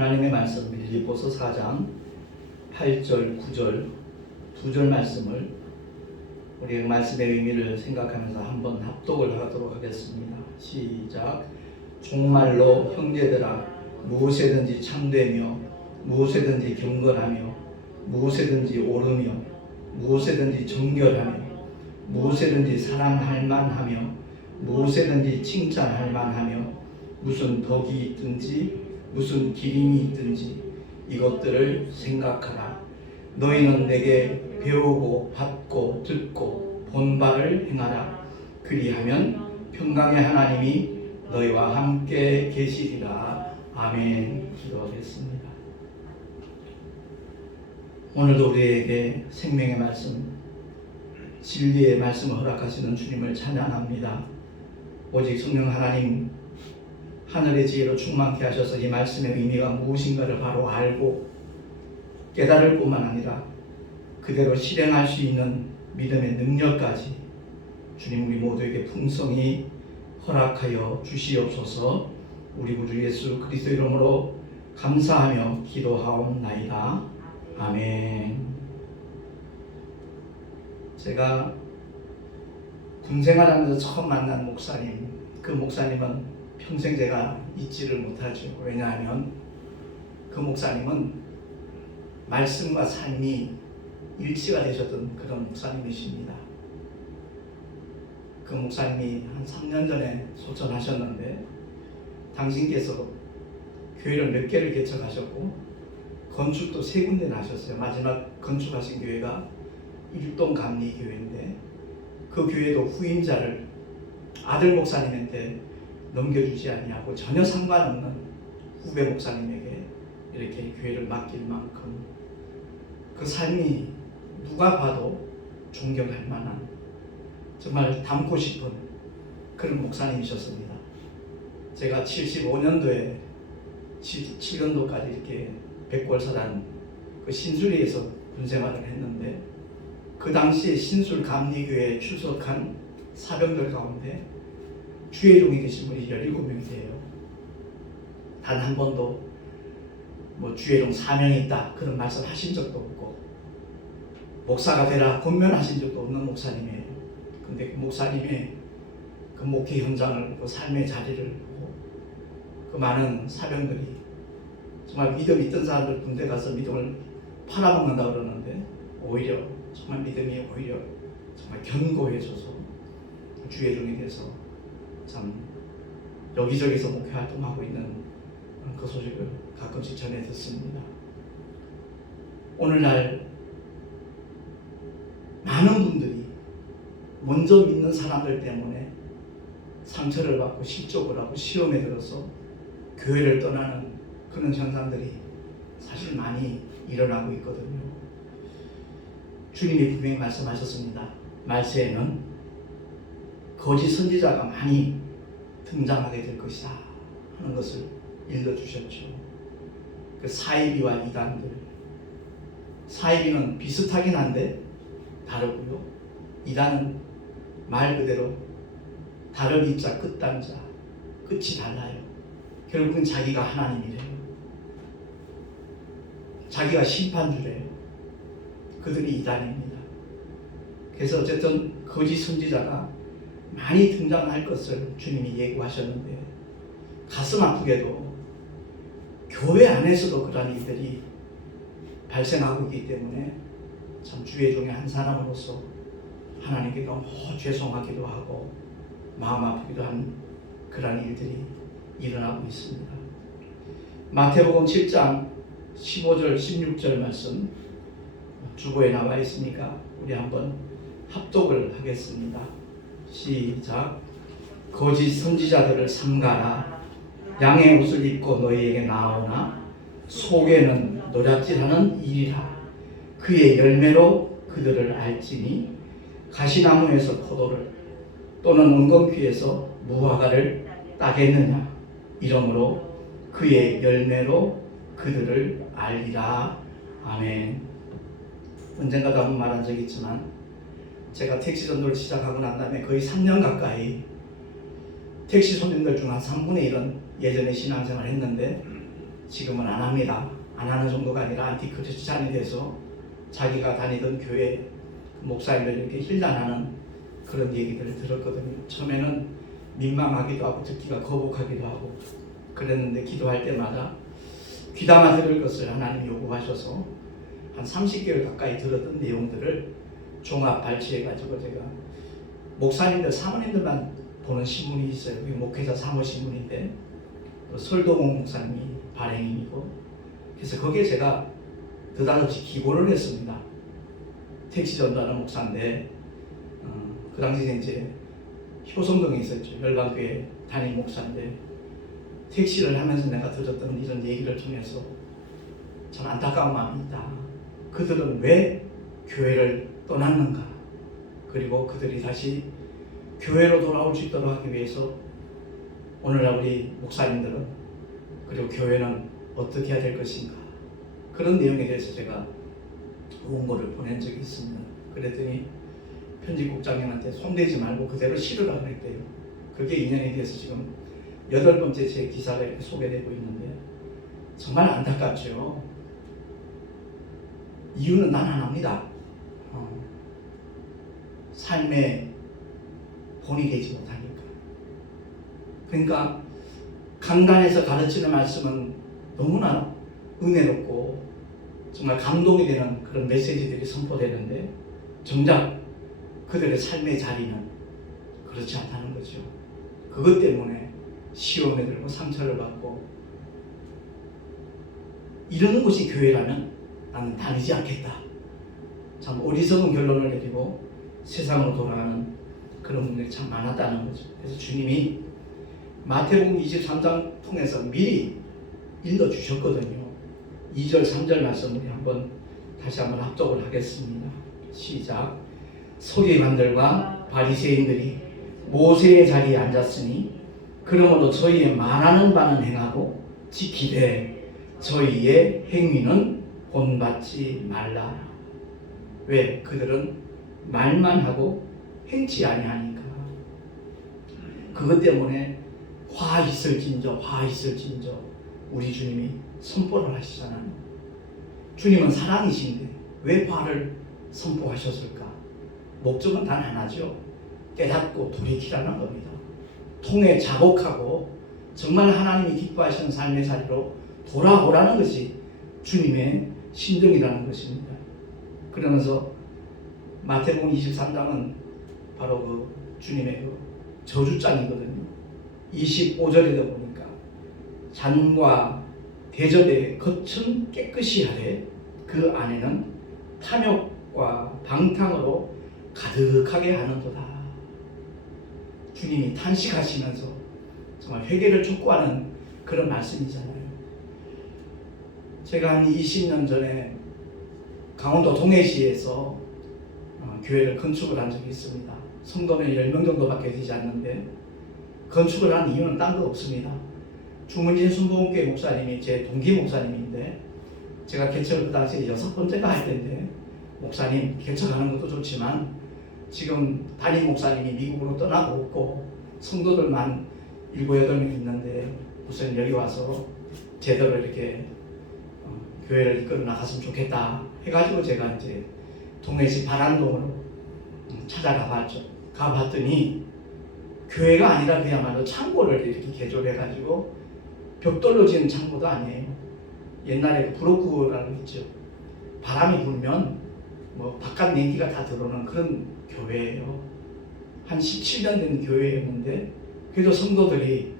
하나님의 말씀 빌립보서 4장 8절, 9절 두 절 말씀을 우리 말씀의 의미를 생각하면서 한번 합독을 하도록 하겠습니다. 시작. 정말로 형제들아 무엇에든지 참되며 무엇에든지 경건하며 무엇에든지 옳으며 무엇에든지 정결하며 무엇에든지 사랑할 만하며 무엇에든지 칭찬할 만하며 무슨 덕이 있든지 무슨 기림이 있든지 이것들을 생각하라. 너희는 내게 배우고 받고 듣고 본 바를 행하라. 그리하면 평강의 하나님이 너희와 함께 계시리라. 아멘. 기도하겠습니다. 오늘도 우리에게 생명의 말씀, 진리의 말씀을 허락하시는 주님을 찬양합니다. 오직 성령 하나님 하늘의 지혜로 충만케 하셔서 이 말씀의 의미가 무엇인가를 바로 알고 깨달을 뿐만 아니라 그대로 실행할 수 있는 믿음의 능력까지 주님 우리 모두에게 풍성히 허락하여 주시옵소서. 우리 구주 예수 그리스도 이름으로 감사하며 기도하옵나이다. 아멘. 제가 군 생활하면서 처음 만난 목사님, 그 목사님은 평생 제가 잊지를 못하죠. 왜냐하면 그 목사님은 말씀과 삶이 일치가 되셨던 그런 목사님이십니다. 그 목사님이 한 3년 전에 소천하셨는데 당신께서 교회를 몇 개를 개척하셨고 건축도 3군데나 하셨어요. 마지막 건축하신 교회가 일동 감리교회인데 그 교회도 후임자를 아들 목사님한테 넘겨주지 아니하고 전혀 상관없는 후배 목사님에게 이렇게 교회를 맡길 만큼 그 삶이 누가 봐도 존경할 만한 정말 닮고 싶은 그런 목사님이셨습니다. 제가 75년도에 77년도까지 이렇게 백골사단 그 신수리에서 군생활을 했는데 그 당시에 신술 감리교회에 출석한 사병들 가운데 주의종이 되신 분이 17명이세요. 단 한 번도 뭐 주의종 사명이 있다 그런 말씀 하신 적도 없고 목사가 되라 권면하신 적도 없는 목사님이에요. 근데 그 목사님의 그 목회 현장을 그 삶의 자리를 보고 그 많은 사병들이 정말 믿음 있던 사람들 군대 가서 믿음을 팔아먹는다 그러는데 오히려 정말 믿음이 오히려 정말 견고해져서 주의종이 돼서 참 여기저기서 목회 활동하고 있는 그 소식을 가끔씩 전해 듣습니다. 오늘날 많은 분들이 먼저 믿는 사람들 때문에 상처를 받고 실족을 하고 시험에 들어서 교회를 떠나는 그런 현상들이 사실 많이 일어나고 있거든요. 주님이 분명히 말씀하셨습니다. 말세에는 거짓 선지자가 많이 등장하게 될 것이다 하는 것을 일러주셨죠. 그 사이비와 이단들, 사이비는 비슷하긴 한데 다르고요. 이단은 말 그대로 다른 입자 끝단자, 끝이 달라요. 결국은 자기가 하나님이래요. 자기가 심판주래요. 그들이 이단입니다. 그래서 어쨌든 거짓 선지자가 많이 등장할 것을 주님이 예고하셨는데 가슴 아프게도 교회 안에서도 그런 일들이 발생하고 있기 때문에 참 주의 종의 한 사람으로서 하나님께 너무 죄송하기도 하고 마음 아프기도 한 그런 일들이 일어나고 있습니다. 마태복음 7장 15절 16절 말씀 주보에 나와 있으니까 우리 한번 합독을 하겠습니다. 시작. 거짓 선지자들을 삼가라. 양의 옷을 입고 너희에게 나오나 속에는 노략질하는 일이라. 그의 열매로 그들을 알지니 가시나무에서 포도를 또는 원건퀴에서 무화과를 따겠느냐. 이러므로 그의 열매로 그들을 알리라. 아멘. 언젠가도 한번 말한 적이 있지만 제가 택시 전도를 시작하고 난 다음에 거의 3년 가까이 택시 손님들 중 한 3분의 1은 예전에 신앙생활을 했는데 지금은 안 합니다. 안 하는 정도가 아니라 안티크리스찬이 돼서 자기가 다니던 교회 목사님들 이렇게 힐난하는 그런 얘기들을 들었거든요. 처음에는 민망하기도 하고 듣기가 거북하기도 하고 그랬는데 기도할 때마다 귀담아 들을 것을 하나님이 요구하셔서 한 30개월 가까이 들었던 내용들을 종합 발췌해가지고 제가 목사님들, 사모님들만 보는 신문이 있어요. 그게 목회자 사모신문인데 설동홍 목사님이 발행인이고 그래서 거기에 제가 느닷없이 기고를 했습니다. 택시 전도하는 목사인데 그 당시에 이제 효성동에 있었죠. 열방교회 담임 목사인데 택시를 하면서 내가 들었던 이런 얘기를 통해서 참 안타까운 마음이 있다. 그들은 왜 교회를 떠났는가? 그리고 그들이 다시 교회로 돌아올 수 있도록 하기 위해서 오늘날 우리 목사님들은 그리고 교회는 어떻게 해야 될 것인가? 그런 내용에 대해서 제가 원고를 보낸 적이 있습니다. 그랬더니 편집국장님한테 손대지 말고 그대로 실으라 그랬대요. 그게 인연이 돼서 지금 8번째 제 기사가 이렇게 소개되고 있는데 정말 안타깝죠. 이유는 난 하나입니다. 삶의 본이 되지 못하니까. 그러니까 강단에서 가르치는 말씀은 너무나 은혜롭고 정말 감동이 되는 그런 메시지들이 선포되는데 정작 그들의 삶의 자리는 그렇지 않다는 거죠. 그것 때문에 시험에 들고 상처를 받고 이러는 것이 교회라면 나는 다니지 않겠다. 참 어리석은 결론을 내리고 세상으로 돌아가는 그런 분들이 참 많았다는 거죠. 그래서 주님이 마태복음 23장 통해서 미리 읽어주셨거든요. 2절 3절 말씀 우리 다시 한번 합독을 하겠습니다. 시작. 서기관들과 바리새인들이 모세의 자리에 앉았으니 그러므로 저희의 말하는 바는 행하고 지키되 저희의 행위는 본받지 말라. 왜? 그들은 말만 하고 행치 아니하니까. 그것 때문에 화 있을진저 화 있을진저 우리 주님이 선포를 하시잖아요. 주님은 사랑이신데 왜 화를 선포하셨을까? 목적은 단 하나죠. 깨닫고 돌이키라는 겁니다. 통해 자복하고 정말 하나님이 기뻐하시는 삶의 자리로 돌아오라는 것이 주님의 심정이라는 것입니다. 그러면서 마태복음 23장은 바로 그 주님의 그 저주장이거든요. 25절에도 보니까 잔과 대접의 겉은 깨끗이 하되 그 안에는 탐욕과 방탕으로 가득하게 하는도다. 주님이 탄식하시면서 정말 회개를 촉구하는 그런 말씀이잖아요. 제가 한 20년 전에 강원도 동해시에서 교회를 건축을 한 적이 있습니다. 성도는 10명 정도밖에 되지 않는데 건축을 한 이유는 딴 거 없습니다. 주문진 순복음교회 목사님이 제 동기 목사님인데 제가 개척을 그 당시에 6번째가 할 텐데 목사님 개척하는 것도 좋지만 지금 담임 목사님이 미국으로 떠나고 없고 성도들만 7, 8명 있는데 우선 여기 와서 제대로 이렇게 교회를 이끌어 나갔으면 좋겠다 해가지고 제가 이제 동해시 반안동으로 찾아가 봤죠. 가봤더니 교회가 아니라 그야말로 창고를 이렇게 개조해가지고 벽돌로 지은 창고도 아니에요. 옛날에 브로크라고 했죠. 바람이 불면 뭐 바깥 냉기가 다 들어오는 그런 교회예요. 한 17년 된 교회였는데 그래도 성도들이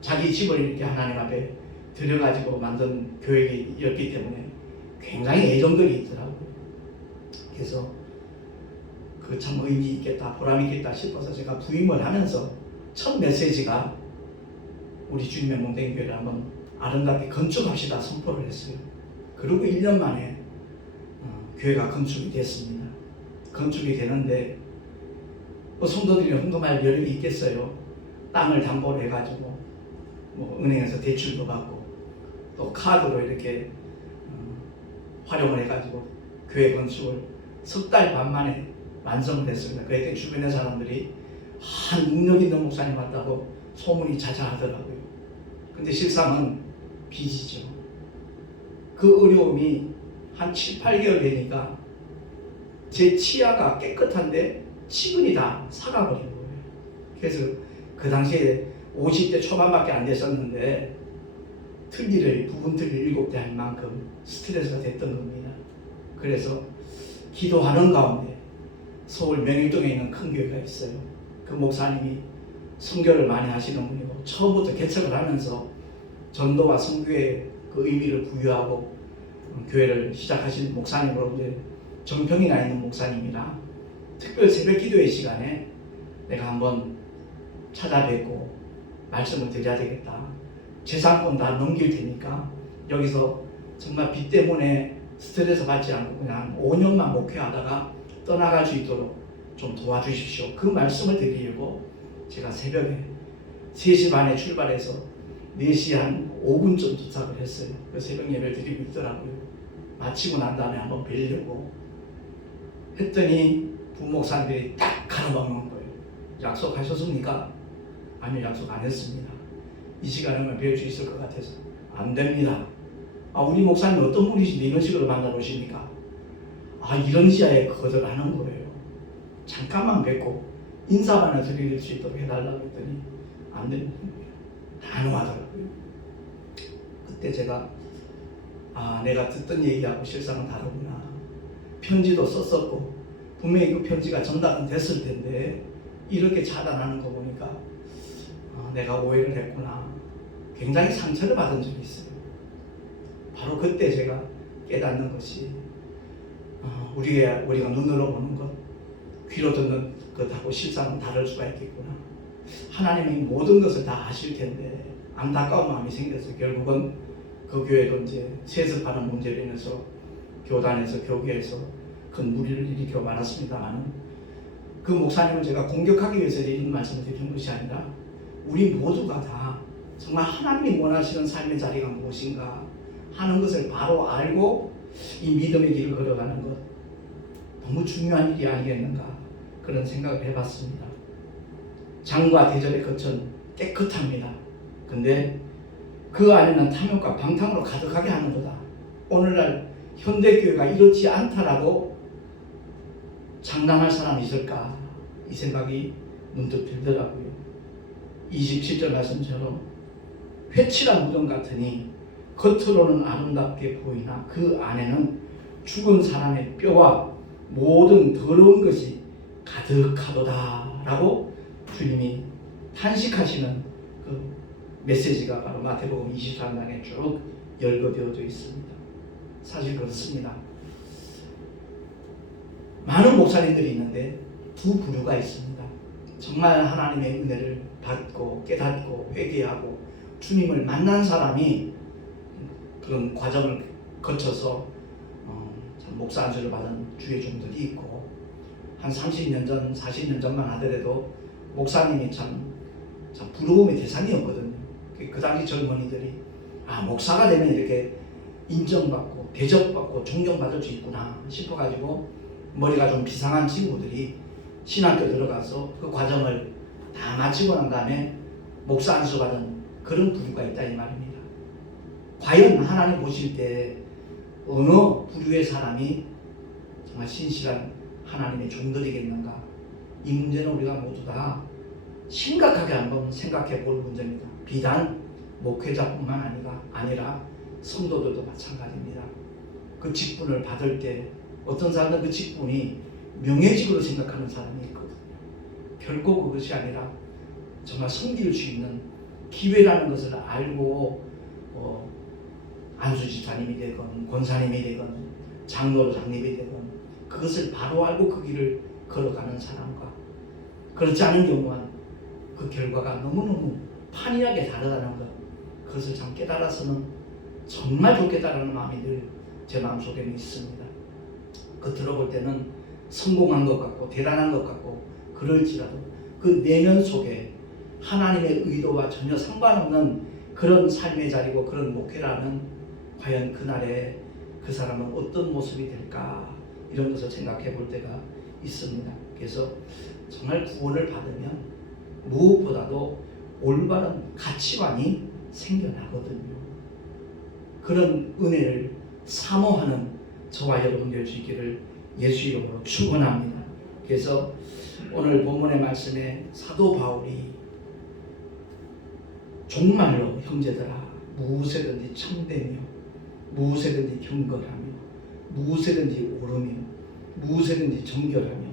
자기 집을 이렇게 하나님 앞에 들여가지고 만든 교회였기 때문에 굉장히 애정들이 있더라고요. 그래서 그 참 의미 있겠다, 보람 있겠다 싶어서 제가 부임을 하면서 첫 메시지가 우리 주님의 몸된 교회를 한번 아름답게 건축합시다 선포를 했어요. 그리고 1년 만에 교회가 건축이 됐습니다. 건축이 되는데 성도들이 헌금할 여력이 있겠어요. 땅을 담보로 해가지고 뭐 은행에서 대출도 받고 또 카드로 이렇게 활용을 해가지고 교회 건축을 석 달 반 만에 완성을 했습니다. 그때 주변의 사람들이 능력 있는 목사님 같다고 소문이 자자하더라고요. 근데 실상은 빚이죠. 그 어려움이 한 7, 8개월 되니까 제 치아가 깨끗한데 치근이 다 사가버린 거예요. 그래서 그 당시에 50대 초반밖에 안 됐었는데 부분 틀니를 7대 할 만큼 스트레스가 됐던 겁니다. 그래서 기도하는 가운데 서울 명일동에 있는 큰 교회가 있어요. 그 목사님이 선교를 많이 하시는 분이고 처음부터 개척을 하면서 전도와 선교의 그 의미를 부여하고 교회를 시작하신 목사님으로 이제 정평이 나 있는 목사님이라 특별 새벽 기도의 시간에 내가 한번 찾아뵙고 말씀을 드려야 되겠다. 재산권 다 넘길 테니까 여기서 정말 빚 때문에 스트레스 받지 않고 그냥 5년만 목회하다가 떠나갈 수 있도록 좀 도와주십시오. 그 말씀을 드리려고 제가 새벽에 3시 반에 출발해서 4시 한 5분쯤 도착을 했어요. 그 새벽 예배를 드리고 있더라고요. 마치고 난 다음에 한번 뵈려고 했더니 부목사님들이 딱 가로막는 거예요. 약속하셨습니까? 아니요, 약속 안 했습니다. 이 시간에만 배울 수 있을 것 같아서 안 됩니다. 우리 목사님 어떤 분이신데 이런 식으로 만나 보십니까? 이런 시야에 거절하는 거예요. 잠깐만 뵙고 인사만을 드릴 수 있도록 해달라고 했더니 안 되는 거예요. 단호하더라고요. 그때 제가 내가 듣던 얘기하고 실상은 다르구나. 편지도 썼었고 분명히 그 편지가 전달은 됐을 텐데 이렇게 차단하는 거 보니까 내가 오해를 했구나. 굉장히 상처를 받은 적이 있어요. 바로 그때 제가 깨닫는 것이 우리가 눈으로 보는 것, 귀로 듣는 것하고 실상은 다를 수가 있겠구나. 하나님이 모든 것을 다 아실 텐데 안타까운 마음이 생겨서 결국은 그 교회도 이제 세습하는 문제로 인해서 교단에서 교계에서 큰 무리를 일으켜 많았습니다만 그 목사님을 제가 공격하기 위해서 이런 말씀을 드리는 것이 아니라 우리 모두가 다 정말 하나님이 원하시는 삶의 자리가 무엇인가 하는 것을 바로 알고 이 믿음의 길을 걸어가는 것 너무 중요한 일이 아니겠는가 그런 생각을 해봤습니다. 장과 대접의 거천 깨끗합니다. 근데 그 안에는 탐욕과 방탕으로 가득하게 하는 거다. 오늘날 현대교회가 이렇지 않다라고 장담할 사람이 있을까 이 생각이 문득 들더라고요. 27절 말씀처럼 회칠한 무덤 같으니 겉으로는 아름답게 보이나 그 안에는 죽은 사람의 뼈와 모든 더러운 것이 가득하도다 라고 주님이 탄식하시는 그 메시지가 바로 마태복음 23장에 쭉 열거되어져 있습니다. 사실 그렇습니다. 많은 목사님들이 있는데 두 부류가 있습니다. 정말 하나님의 은혜를 받고 깨닫고 회개하고 주님을 만난 사람이 그런 과정을 거쳐서 목사 안수를 받은 주의 종들이 있고 한 30년 전, 40년 전만 하더라도 목사님이 참 부러움의 대상이었거든요. 그 당시 젊은이들이 목사가 되면 이렇게 인정받고 대접받고 존경받을 수 있구나 싶어가지고 머리가 좀 비상한 친구들이 신학교 들어가서 그 과정을 다 마치고 난 다음에 목사 안수 받은 그런 부류가 있다 이 말입니다. 과연 하나님 보실 때 어느 부류의 사람이 정말 신실한 하나님의 종들이겠는가? 이 문제는 우리가 모두 다 심각하게 한번 생각해 볼 문제입니다. 비단 목회자뿐만 아니라 성도들도 마찬가지입니다. 그 직분을 받을 때 어떤 사람은 그 직분이 명예직으로 생각하는 사람이 있거든요. 결코 그것이 아니라 정말 섬길 수 있는 기회라는 것을 알고 안수집사님이 되건 권사님이 되건 장로로 장립이 되건 그것을 바로 알고 그 길을 걸어가는 사람과 그렇지 않은 경우는 그 결과가 너무너무 판이하게 다르다는 것, 그것을 참 깨달아서는 정말 좋겠다라는 마음이 늘 제 마음속에는 있습니다. 겉으로 볼 때는 성공한 것 같고 대단한 것 같고 그럴지라도 그 내면 속에 하나님의 의도와 전혀 상관없는 그런 삶의 자리고 그런 목회라면 과연 그날에 그 사람은 어떤 모습이 될까 이런 것을 생각해 볼 때가 있습니다. 그래서 정말 구원을 받으면 무엇보다도 올바른 가치관이 생겨나거든요. 그런 은혜를 사모하는 저와 여러분 될 수 있기를 예수 이름으로 축원합니다. 그래서 오늘 본문의 말씀에 사도 바울이 정말로 형제들아 무엇에든지 참되며 무엇에든지 경건하며 무엇에든지 옳으며 무엇에든지 정결하며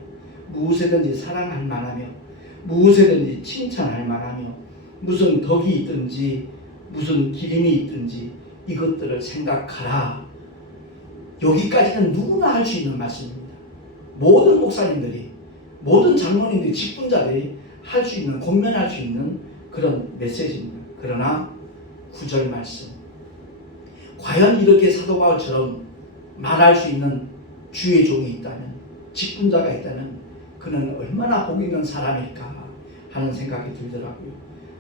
무엇에든지 사랑할 만하며 무엇에든지 칭찬할 만하며 무슨 덕이 있든지 무슨 기림이 있든지 이것들을 생각하라. 여기까지는 누구나 할 수 있는 말씀입니다. 모든 목사님들이 모든 장로님들이 직분자들이 할 수 있는 권면할 수 있는 그런 메시지입니다. 그러나 9절 말씀 과연 이렇게 사도 바울처럼 말할 수 있는 주의 종이 있다면 직분자가 있다면 그는 얼마나 복 있는 사람일까 하는 생각이 들더라고요.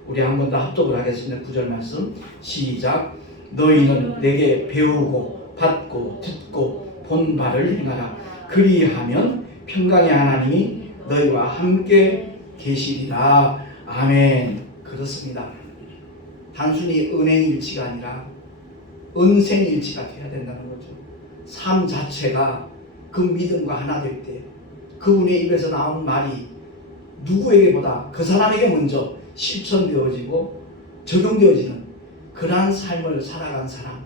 우리 한 번 더 합독을 하겠습니다. 9절 말씀 시작. 너희는 내게 배우고 받고 듣고 본 바를 행하라. 그리하면 평강의 하나님이 너희와 함께 계시리라. 아멘. 그렇습니다. 단순히 은행일치가 아니라 은생일치가 되어야 된다는 거죠. 삶 자체가 그 믿음과 하나 될 때 그분의 입에서 나온 말이 누구에게보다 그 사람에게 먼저 실천되어지고 적용되어지는 그러한 삶을 살아간 사람,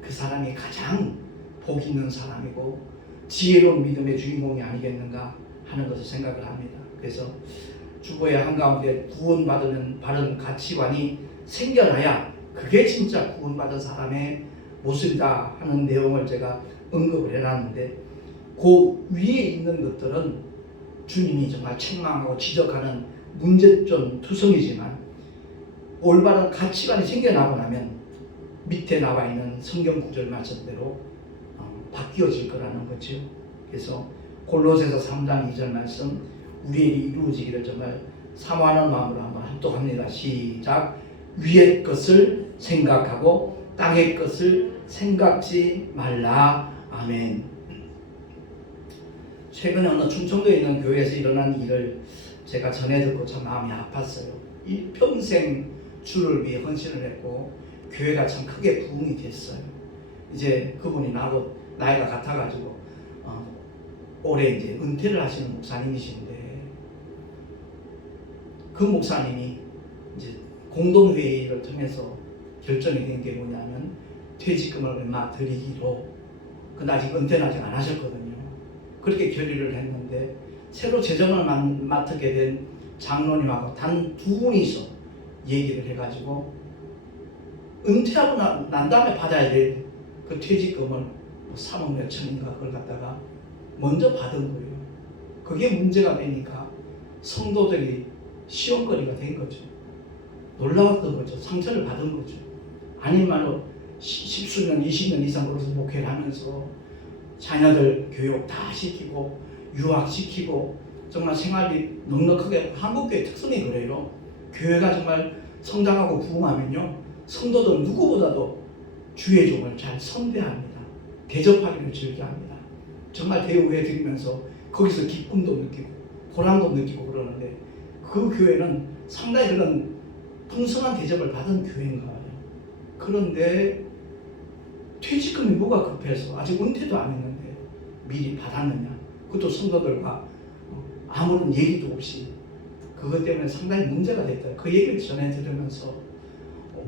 그 사람이 가장 복 있는 사람이고 지혜로운 믿음의 주인공이 아니겠는가 하는 것을 생각을 합니다. 그래서 주보의 한가운데 구원받으면 바른 가치관이 생겨나야 그게 진짜 구원받은 사람의 모습이다 하는 내용을 제가 언급을 해놨는데 그 위에 있는 것들은 주님이 정말 책망하고 지적하는 문제점 투성이지만 올바른 가치관이 생겨나고 나면 밑에 나와 있는 성경 구절 말씀대로 바뀌어질 거라는 거죠. 그래서 골로새서 3장 2절 말씀 우리에게 이루어지기를 정말 사모하는 마음으로 한번 합독합니다. 시작. 위의 것을 생각하고 땅의 것을 생각지 말라. 아멘. 최근에 어느 충청도에 있는 교회에서 일어난 일을 제가 전해 듣고 참 마음이 아팠어요. 일평생 주를 위해 헌신을 했고 교회가 참 크게 부흥이 됐어요. 이제 그분이 나도 나이가 같아가지고 올해 이제 은퇴를 하시는 목사님이신데 그 목사님이 이제 공동회의를 통해서 결정이 된 게 뭐냐면 퇴직금을 얼마 드리기로. 근데 아직 은퇴는 아직 안 하셨거든요. 그렇게 결의를 했는데 새로 재정을 맡게 된 장로님하고 단 두 분이서 얘기를 해가지고 은퇴하고 난 다음에 받아야 될 그 퇴직금을 뭐 3억 몇천인가 그걸 갖다가 먼저 받은 거예요. 그게 문제가 되니까 성도들이 시험거리가 된 거죠. 놀라웠던 거죠. 상처를 받은 거죠. 아닌 말로 10수년, 20년 이상 그래서 목회를 하면서 자녀들 교육 다 시키고 유학시키고 정말 생활이 넉넉하게 한국교회 특성이 그래요. 교회가 정말 성장하고 부흥하면요 성도들은 누구보다도 주의 종을 잘 선대합니다. 대접하기를 즐겨합니다. 정말 대우해 드리면서 거기서 기쁨도 느끼고 보람도 느끼고 그러는데 그 교회는 상당히 그런 풍성한 대접을 받은 교회인가 봐요. 그런데 퇴직금이 뭐가 급해서 아직 은퇴도 안 했는데 미리 받았느냐. 그것도 성도들과 아무런 얘기도 없이 그것 때문에 상당히 문제가 됐다. 그 얘기를 전해 들으면서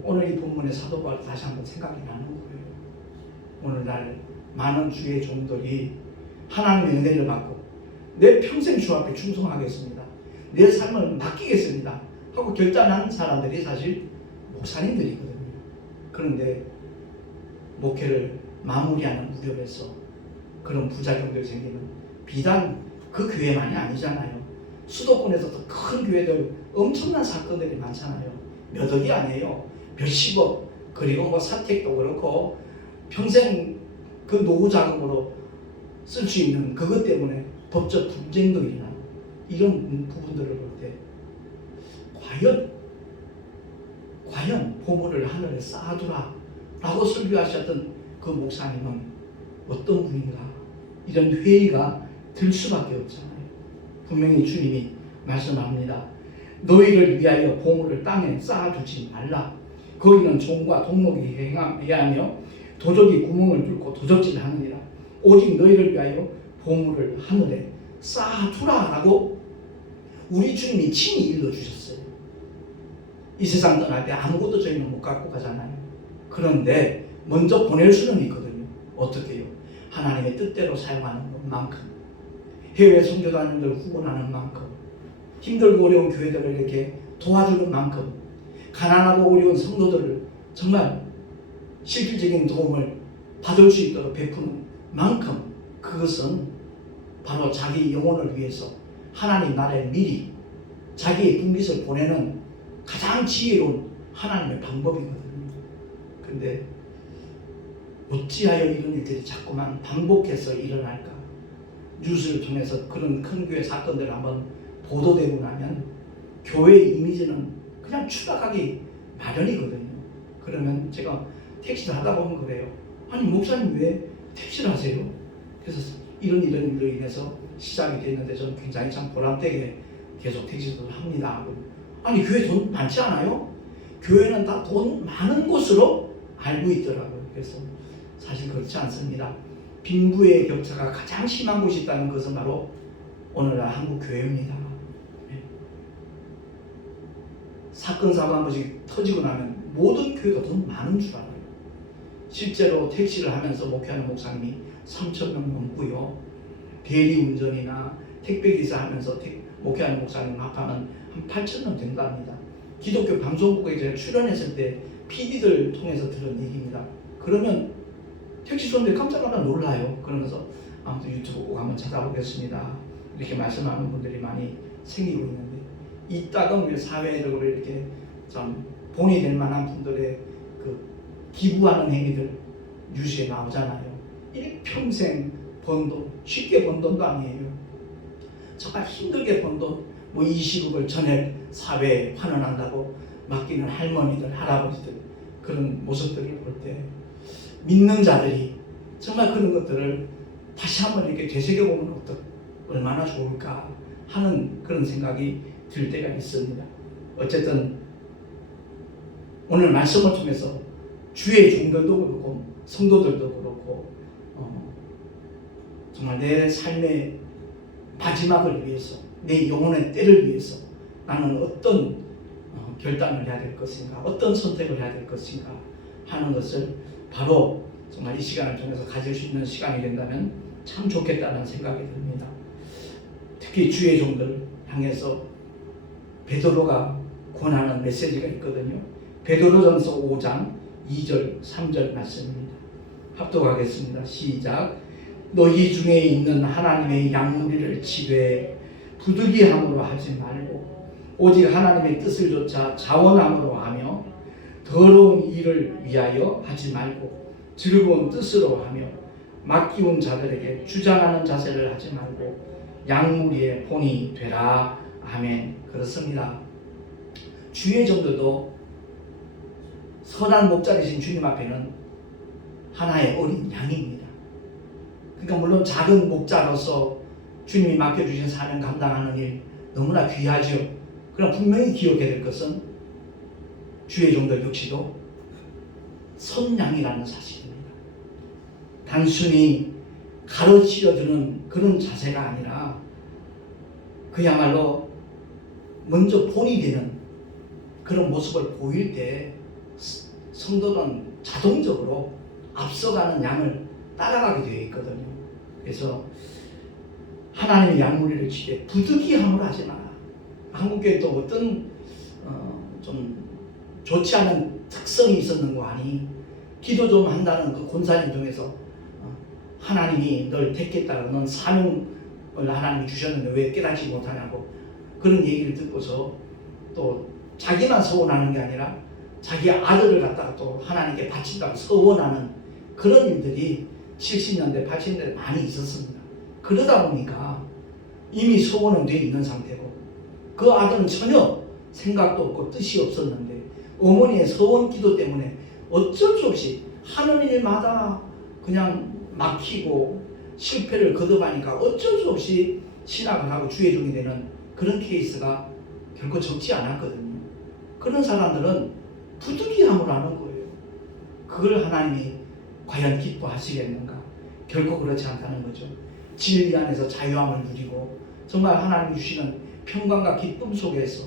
오늘 이 본문의 사도 바울 다시 한번 생각이 나는 거예요. 오늘날 많은 주의 종들이 하나님의 은혜를 받고 내 평생 주 앞에 충성하겠습니다. 내 삶을 맡기겠습니다. 하고 결단한 사람들이 사실 목사님들이거든요. 그런데 목회를 마무리하는 무렵에서 그런 부작용들 생기는 비단 그 교회만이 아니잖아요. 수도권에서도 큰 교회들 엄청난 사건들이 많잖아요. 몇 억이 아니에요. 몇십억. 그리고 뭐 사택도 그렇고 평생 그 노후 자금으로 쓸 수 있는 그것 때문에 법적 분쟁도 일어나고 이런 부분들을 볼 때 과연 보물을 하늘에 쌓아두라 라고 설교하셨던 그 목사님은 어떤 분인가 이런 회의가 들 수밖에 없잖아요. 분명히 주님이 말씀합니다. 너희를 위하여 보물을 땅에 쌓아두지 말라. 거기는 종과 동록이 행하며 도적이 구멍을 뚫고 도적질하느니라. 오직 너희를 위하여 보물을 하늘에 쌓아두라라고 우리 주님이 친히 일러주셨어요. 이 세상 떠날 때 아무것도 저희는 못 갖고 가잖아요. 그런데 먼저 보낼 수는 있거든요. 어떻게 해요? 하나님의 뜻대로 사용하는 것만큼, 해외 선교단들 후원하는 만큼, 힘들고 어려운 교회들을 이렇게 도와주는 만큼, 가난하고 어려운 성도들을 정말 실질적인 도움을 받을 수 있도록 베푸는 만큼, 그것은 바로 자기 영혼을 위해서 하나님 나라에 미리 자기의 분깃을 보내는 가장 지혜로운 하나님의 방법이거든요. 근데 어찌하여 이런 일들이 자꾸만 반복해서 일어날까? 뉴스를 통해서 그런 큰 교회 사건들 한번 보도되고 나면 교회의 이미지는 그냥 추락하기 마련이거든요. 그러면 제가 택시를 하다 보면 그래요. 아니 목사님 왜 택시를 하세요? 그래서 이런 일로 인해서 시작이 됐는데 저는 굉장히 참 보람되게 계속 택시를 합니다. 아니 교회 돈 많지 않아요? 교회는 다 돈 많은 곳으로 알고 있더라고요. 그래서 사실 그렇지 않습니다. 빈부의 격차가 가장 심한 곳이 있다는 것은 바로 오늘날 한국 교회입니다. 사건 사고 한 번씩 터지고 나면 모든 교회가 돈 많은 줄 알아요. 실제로 택시를 하면서 목회하는 목사님이 3,000명 넘고요. 대리운전이나 택배기사 하면서 목회하는 목사님 합하면 한 8,000명 된답니다. 기독교 방송국에 제가 출연했을 때 PD들 통해서 들은 얘기입니다. 그러면 택시 쏘는데 깜짝깜짝 놀라요. 그러면서 아무튼 유튜브 꼭 한번 찾아보겠습니다. 이렇게 말씀하는 분들이 많이 생기고 있는데, 이따금 사회적으로 이렇게 좀 본이 될 만한 분들의 그 기부하는 행위들 뉴스에 나오잖아요. 일평생 번 돈, 쉽게 번 돈도 아니에요. 정말 힘들게 번 돈, 뭐 20억을 전액 사회에 환원한다고 맡기는 할머니들, 할아버지들, 그런 모습들을 볼 때 믿는 자들이 정말 그런 것들을 다시 한번 이렇게 되새겨보면 얼마나 좋을까 하는 그런 생각이 들 때가 있습니다. 어쨌든 오늘 말씀을 통해서 주의 종들도 그렇고 성도들도 그렇고 정말 내 삶의 마지막을 위해서, 내 영혼의 때를 위해서 나는 어떤 결단을 해야 될 것인가, 어떤 선택을 해야 될 것인가 하는 것을 바로 정말 이 시간을 통해서 가질 수 있는 시간이 된다면 참 좋겠다는 생각이 듭니다. 특히 주의 종들 향해서 베드로가 권하는 메시지가 있거든요. 베드로전서 5장 2절 3절 말씀입니다. 합독하겠습니다. 시작. 너희 중에 있는 하나님의 양무리를 치되 부득이함으로 하지 말고 오직 하나님의 뜻을 좇아 자원함으로 하며 더러운 일을 위하여 하지 말고 즐거운 뜻으로 하며 맡기운 자들에게 주장하는 자세를 하지 말고 양무리의 본이 되라. 아멘. 그렇습니다. 주의 종들도 선한 목자이신 주님 앞에는 하나의 어린 양입니다. 그러니까 물론 작은 목자로서 주님이 맡겨주신 사명 감당하는 일 너무나 귀하죠. 그러나 분명히 기억해야 될 것은 주의 종들 역시도 선양이라는 사실입니다. 단순히 가르치려주는 그런 자세가 아니라 그야말로 먼저 본이 되는 그런 모습을 보일 때 성도는 자동적으로 앞서가는 양을 따라가게 되어 있거든요. 그래서 하나님의 양무리를 치되 부득이함으로 하지 마라. 한국교회 또 어떤 좀 좋지 않은 특성이 있었는 거 아니? 기도 좀 한다는 그 권사님 중에서 하나님이 널 택했다고, 넌 사명을 하나님이 주셨는데 왜 깨닫지 못하냐고 그런 얘기를 듣고서 또 자기만 서원하는 게 아니라 자기 아들을 갖다가 또 하나님께 바친다고 서원하는 그런 일들이 70년대, 80년대 많이 있었습니다. 그러다 보니까 이미 서원은 돼 있는 상태고 그 아들은 전혀 생각도 없고 뜻이 없었는데 어머니의 서원 기도 때문에 어쩔 수 없이 하는 일마다 그냥 막히고 실패를 거듭하니까 어쩔 수 없이 신학을 하고 주의 종이 되는 그런 케이스가 결코 적지 않았거든요. 그런 사람들은 부득이함으로 하는 거예요. 그걸 하나님이 과연 기뻐하시겠는가? 결코 그렇지 않다는 거죠. 진리 안에서 자유함을 누리고 정말 하나님이 주시는 평강과 기쁨 속에서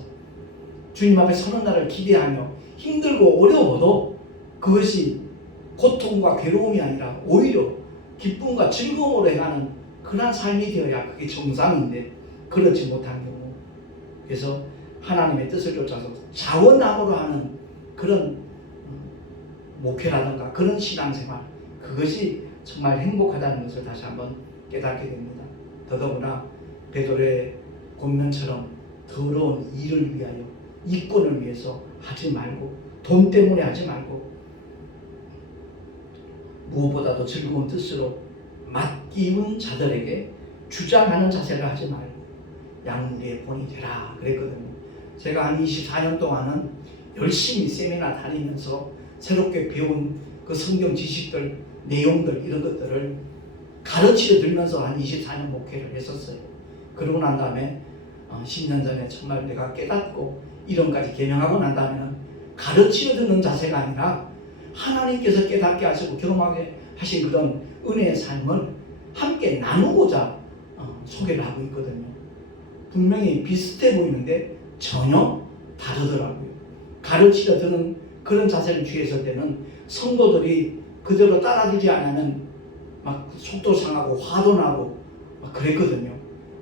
주님 앞에 서는 날을 기대하며 힘들고 어려워도 그것이 고통과 괴로움이 아니라 오히려 기쁨과 즐거움으로 해가는 그런 삶이 되어야 그게 정상인데 그렇지 못한 경우, 그래서 하나님의 뜻을 쫓아서 자원함으로 하는 그런 목회라든가 그런 신앙생활, 그것이 정말 행복하다는 것을 다시 한번 깨닫게 됩니다. 더더구나 베드로의 권면처럼 더러운 일을 위하여, 이권을 위해서 하지 말고, 돈 때문에 하지 말고, 무엇보다도 즐거운 뜻으로 맡기운 자들에게 주장하는 자세를 하지 말고 양무리의 본이 되라 그랬거든요. 제가 한 24년 동안은 열심히 세미나 다니면서 새롭게 배운 그 성경 지식들, 내용들, 이런 것들을 가르치려 들면서 한 24년 목회를 했었어요. 그러고 난 다음에 10년 전에 정말 내가 깨닫고 이론까지 개명하고 난 다음에는 가르치려 듣는 자세가 아니라 하나님께서 깨닫게 하시고 경험하게 하신 그런 은혜의 삶을 함께 나누고자 소개를 하고 있거든요. 분명히 비슷해 보이는데 전혀 다르더라고요. 가르치려 드는 그런 자세를 취했을 때는 성도들이 그대로 따라주지 않으면 막 속도 상하고 화도 나고 막 그랬거든요.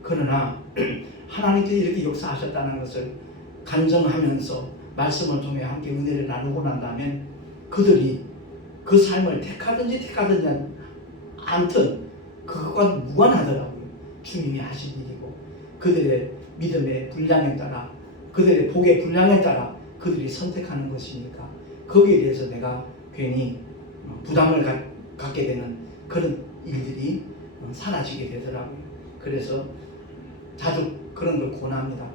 그러나 하나님께서 이렇게 역사하셨다는 것을 간증하면서 말씀을 통해 함께 은혜를 나누고 난 다음에 그들이 그 삶을 택하든지 않든 그것과 무관하더라고요. 주님이 하신 일이고 그들의 믿음의 분량에 따라, 그들의 복의 분량에 따라 그들이 선택하는 것이니까 거기에 대해서 내가 괜히 부담을 갖게 되는 그런 일들이 사라지게 되더라고요. 그래서 자주 그런 걸 권합니다.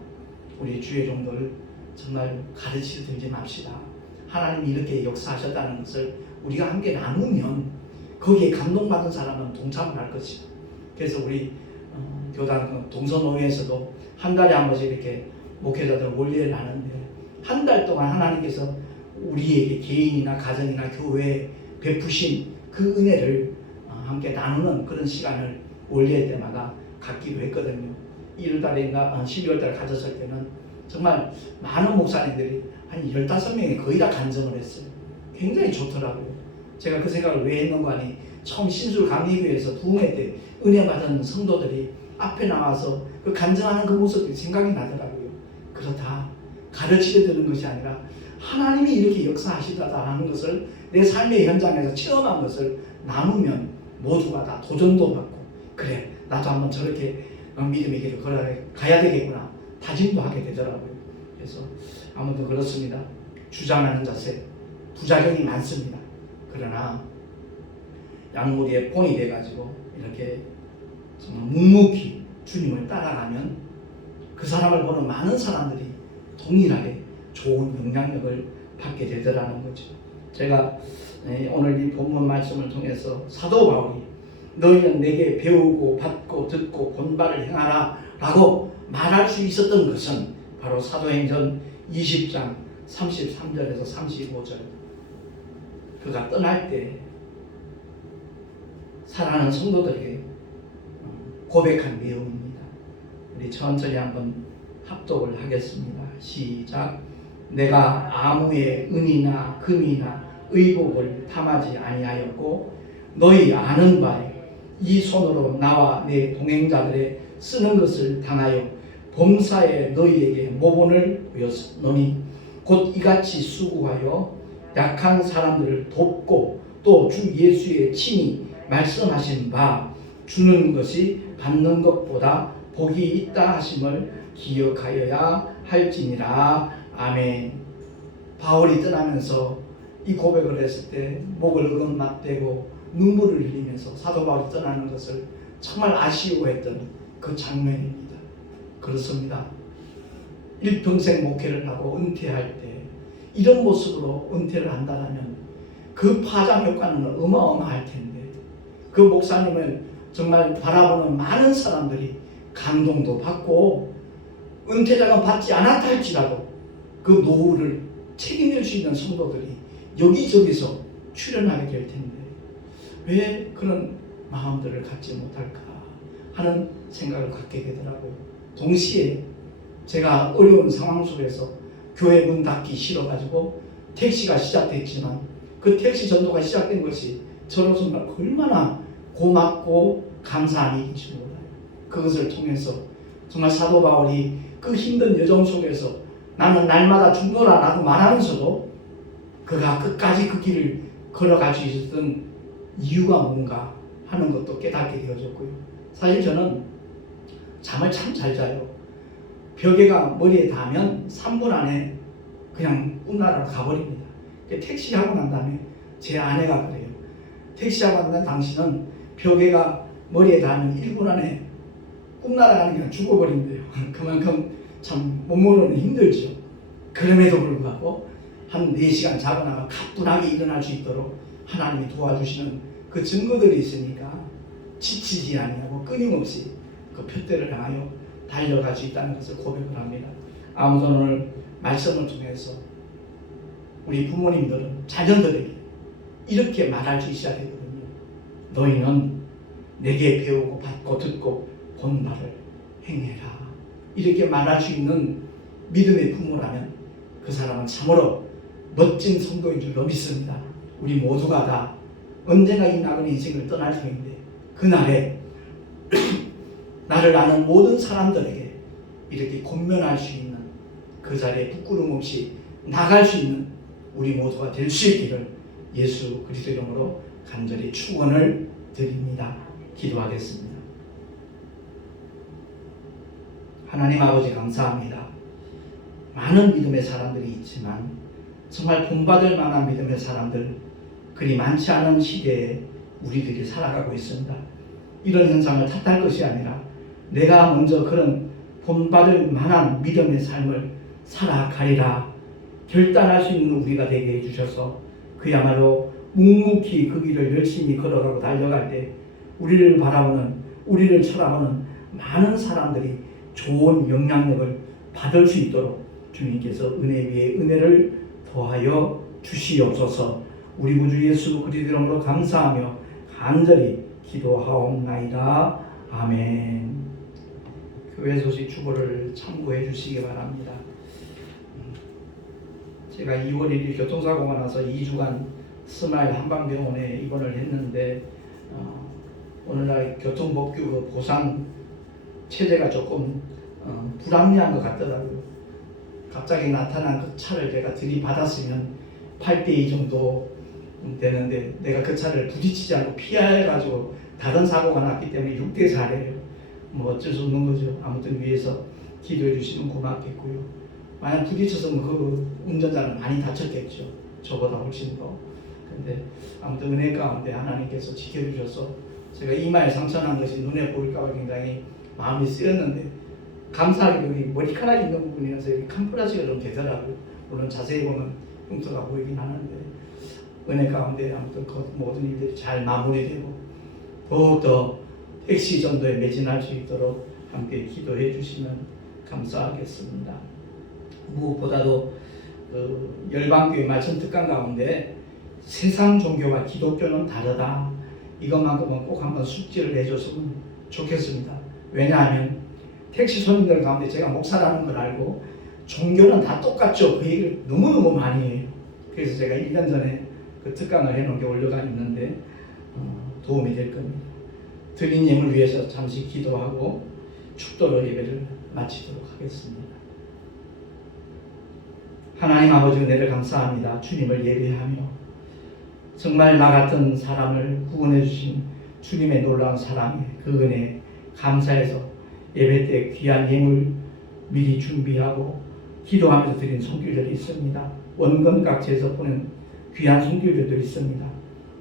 우리 주의 종들 정말 가르치려 들지 맙시다. 하나님이 이렇게 역사하셨다는 것을 우리가 함께 나누면 거기에 감동받은 사람은 동참을 할 것이다. 그래서 우리 교단 동서노회에서도 한 달에 한 번씩 이렇게 목회자들 원리를 하는데, 한 달 동안 하나님께서 우리에게 개인이나 가정이나 교회에 베푸신 그 은혜를 함께 나누는 그런 시간을 원리할 때마다 갖기로 했거든요. 1월달인가 12월달 가졌을 때는 정말 많은 목사님들이 한 15명이 거의 다 간증을 했어요. 굉장히 좋더라고요. 제가 그 생각을 왜 했는가 하니 처음 신술 강의교회에서 부흥회 때 은혜 받은 성도들이 앞에 나와서 그 간증하는 그 모습이 생각이 나더라고요. 그렇다. 가르치려 드는 것이 아니라 하나님이 이렇게 역사하시다라는 것을 내 삶의 현장에서 체험한 것을 나누면 모두가 다 도전도 받고, 그래 나도 한번 저렇게 믿음의 길을 걸어가야 되겠구나 다짐도 하게 되더라고요. 그래서 아무튼 그렇습니다. 주장하는 자세 부작용이 많습니다. 그러나 양무리의 본이 돼가지고 이렇게 정말 묵묵히 주님을 따라가면 그 사람을 보는 많은 사람들이 동일하게 좋은 영향력을 받게 되더라는 거죠. 제가 오늘 이 본문 말씀을 통해서 사도 바울이 너희는 내게 배우고 받고 듣고 본바를 행하라 라고 말할 수 있었던 것은 바로 사도행전 20장 33절에서 35절, 그가 떠날 때 사랑하는 성도들에게 고백한 내용입니다. 우리 천천히 한번 합독을 하겠습니다. 시작. 내가 아무의 은이나 금이나 의복을 탐하지 아니하였고 너희 아는 바에 이 손으로 나와 내 동행자들의 쓰는 것을 당하여 범사에 너희에게 모본을 보였노니 곧 이같이 수고하여 약한 사람들을 돕고 또 주 예수의 친히 말씀하신 바 주는 것이 받는 것보다 복이 있다 하심을 기억하여야 할지니라. 아멘. 바울이 떠나면서 이 고백을 했을 때 목을 으금맞대고 눈물을 흘리면서 사도 바울이 떠나는 것을 정말 아쉬워했던 그 장면입니다. 그렇습니다. 일평생 목회를 하고 은퇴할 때 이런 모습으로 은퇴를 한다면 그 파장 효과는 어마어마할 텐데, 그 목사님을 정말 바라보는 많은 사람들이 감동도 받고 은퇴자가 받지 않았다 할지라도 그 노후를 책임질 수 있는 성도들이 여기저기서 출연하게 될 텐데 왜 그런 마음들을 갖지 못할까 하는 생각을 갖게 되더라고요. 동시에 제가 어려운 상황 속에서 교회 문 닫기 싫어가지고 택시가 시작됐지만 그 택시 전도가 시작된 것이 저로서 얼마나 고맙고 감사한 일인지 몰라요. 그것을 통해서 정말 사도 바울이 그 힘든 여정 속에서 나는 날마다 죽노라 라고 말하면서도 그가 끝까지 그 길을 걸어갈 수 있었던 이유가 뭔가 하는 것도 깨닫게 되어졌고요. 사실 저는 잠을 참 잘 자요. 벽에가 머리에 닿으면 3분 안에 그냥 꿈나라로 가버립니다. 택시하고 난 다음에 제 아내가 그래요. 택시하고 난 당신은 벽에가 머리에 닿으면 1분 안에 꿈나라가는 그냥 죽어버린대요. 그만큼 참 몸으로는 힘들죠. 그럼에도 불구하고 한 4시간 자고 나면 가뿐하게 일어날 수 있도록 하나님이 도와주시는 그 증거들이 있으니까 지치지 아니하고 끊임없이 그 표대를 향하여 달려갈 수 있다는 것을 고백을 합니다. 아무튼 오늘 말씀을 통해서 우리 부모님들은 자녀들에게 이렇게 말할 수 있어야 되거든요. 너희는 내게 배우고 받고 듣고 본 바를 행해라. 이렇게 말할 수 있는 믿음의 부모라면 그 사람은 참으로 멋진 성도인 줄로 믿습니다. 우리 모두가 다 언젠가 이 나그네 인생을 떠날 터인데 그날에 나를 아는 모든 사람들에게 이렇게 권면할 수 있는 그 자리에 부끄럼 없이 나갈 수 있는 우리 모두가 될 수 있기를 예수 그리스도 이름으로 간절히 축원을 드립니다. 기도하겠습니다. 하나님 아버지 감사합니다. 많은 믿음의 사람들이 있지만 정말 본받을 만한 믿음의 사람들 그리 많지 않은 시대에 우리들이 살아가고 있습니다. 이런 현상을 탓할 것이 아니라 내가 먼저 그런 본받을 만한 믿음의 삶을 살아가리라 결단할 수 있는 우리가 되게 해주셔서 그야말로 묵묵히 그 길을 열심히 걸어가고 달려갈 때 우리를 바라보는 우리를 쳐다보는 많은 사람들이 좋은 영향력을 받을 수 있도록 주님께서 은혜 위에 은혜를 더하여 주시옵소서. 우리 구주 예수 그리스도 이름으로 감사하며 간절히 기도하옵나이다. 아멘. 교회 소식 주보를 참고해 주시기 바랍니다. 제가 2월 1일 교통사고가 나서 2주간 스마일 한방병원에 입원을 했는데 오늘날 교통복구 보상 체제가 조금 불합리한 것 같더라고요. 갑자기 나타난 그 차를 제가 들이받았으면 8대2 정도 되는데 내가 그 차를 부딪히지 않고 피해가지고 다른 사고가 났기 때문에 6대4래요. 뭐 어쩔 수 없는 거죠. 아무튼 위에서 기도해 주시면 고맙겠고요. 만약 부딪혔으면 그 운전자는 많이 다쳤겠죠. 저보다 훨씬 더. 근데 아무튼 은혜 가운데 하나님께서 지켜주셔서 제가 이마에 상처난 것이 눈에 보일까봐 굉장히 마음이 쓰였는데 감사하게 여기 머리카락이 있는 부분이라서 여기 캄프라지가 좀 되더라고요. 물론 자세히 보면 흉터가 보이긴 하는데 은혜 가운데 아무튼 그 모든 일들이 잘 마무리되고 더욱더 택시 전도에 매진할 수 있도록 함께 기도해 주시면 감사하겠습니다. 무엇보다도 그 열방교회 말씀 특강 가운데 세상 종교와 기독교는 다르다. 이것만큼은 꼭 한번 숙지를 해줬으면 좋겠습니다. 왜냐하면 택시 손님들 가운데 제가 목사라는 걸 알고 종교는 다 똑같죠. 그 얘기를 너무너무 많이 해요. 그래서 제가 1년 전에 그 특강을 해놓은 게 올라가 있는데 도움이 될 겁니다. 드린 예물 위해서 잠시 기도하고 축도로 예배를 마치도록 하겠습니다. 하나님 아버지 은혜를 감사합니다. 주님을 예배하며 정말 나 같은 사람을 구원해 주신 주님의 놀라운 사랑에 그 은혜 감사해서 예배 때 귀한 예물 미리 준비하고 기도하면서 드린 손길들이 있습니다. 원금 각지에서 보낸 귀한 손길들도 있습니다.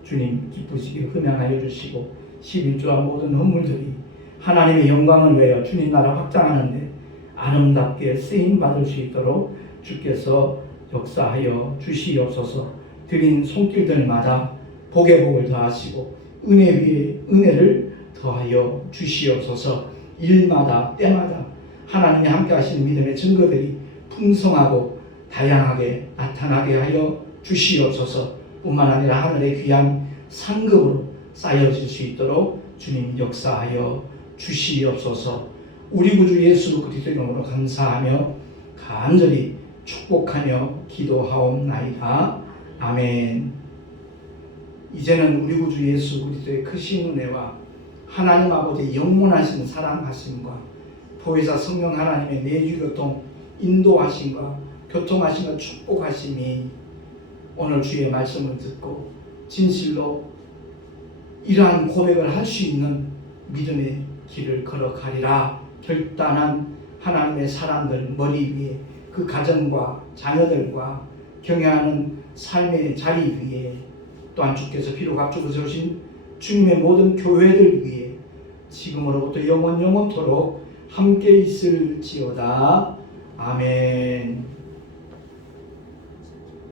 주님 기쁘시길 흠양하여 주시고 11조와 모든 헌물들이 하나님의 영광을 위하여 주님 나라 확장하는데 아름답게 쓰임받을 수 있도록 주께서 역사하여 주시옵소서. 드린 손길들마다 복의 복을 더하시고 은혜 위에 은혜를 더하여 주시옵소서. 일마다 때마다 하나님이 함께 하시는 믿음의 증거들이 풍성하고 다양하게 나타나게 하여 주시옵소서. 뿐만 아니라 하늘의 귀한 상급으로 쌓여질 수 있도록 주님 역사하여 주시옵소서. 우리 구주 예수 그리스도의 이름으로 감사하며 간절히 축복하며 기도하옵나이다. 아멘. 이제는 우리 구주 예수 그리스도의 크신 은혜와 하나님 아버지의 영원하신 사랑하심과 보혜사 성령 하나님의 내주 교통 인도하심과 교통하심과 축복하심이 오늘 주의 말씀을 듣고 진실로 이러한 고백을 할 수 있는 믿음의 길을 걸어가리라 결단한 하나님의 사람들 머리 위에 그 가정과 자녀들과 경영하는 삶의 자리 위에 또한 주께서 피로 값주고 세우신 주님의 모든 교회들 위에 지금으로부터 영원토록 함께 있을지어다. 아멘.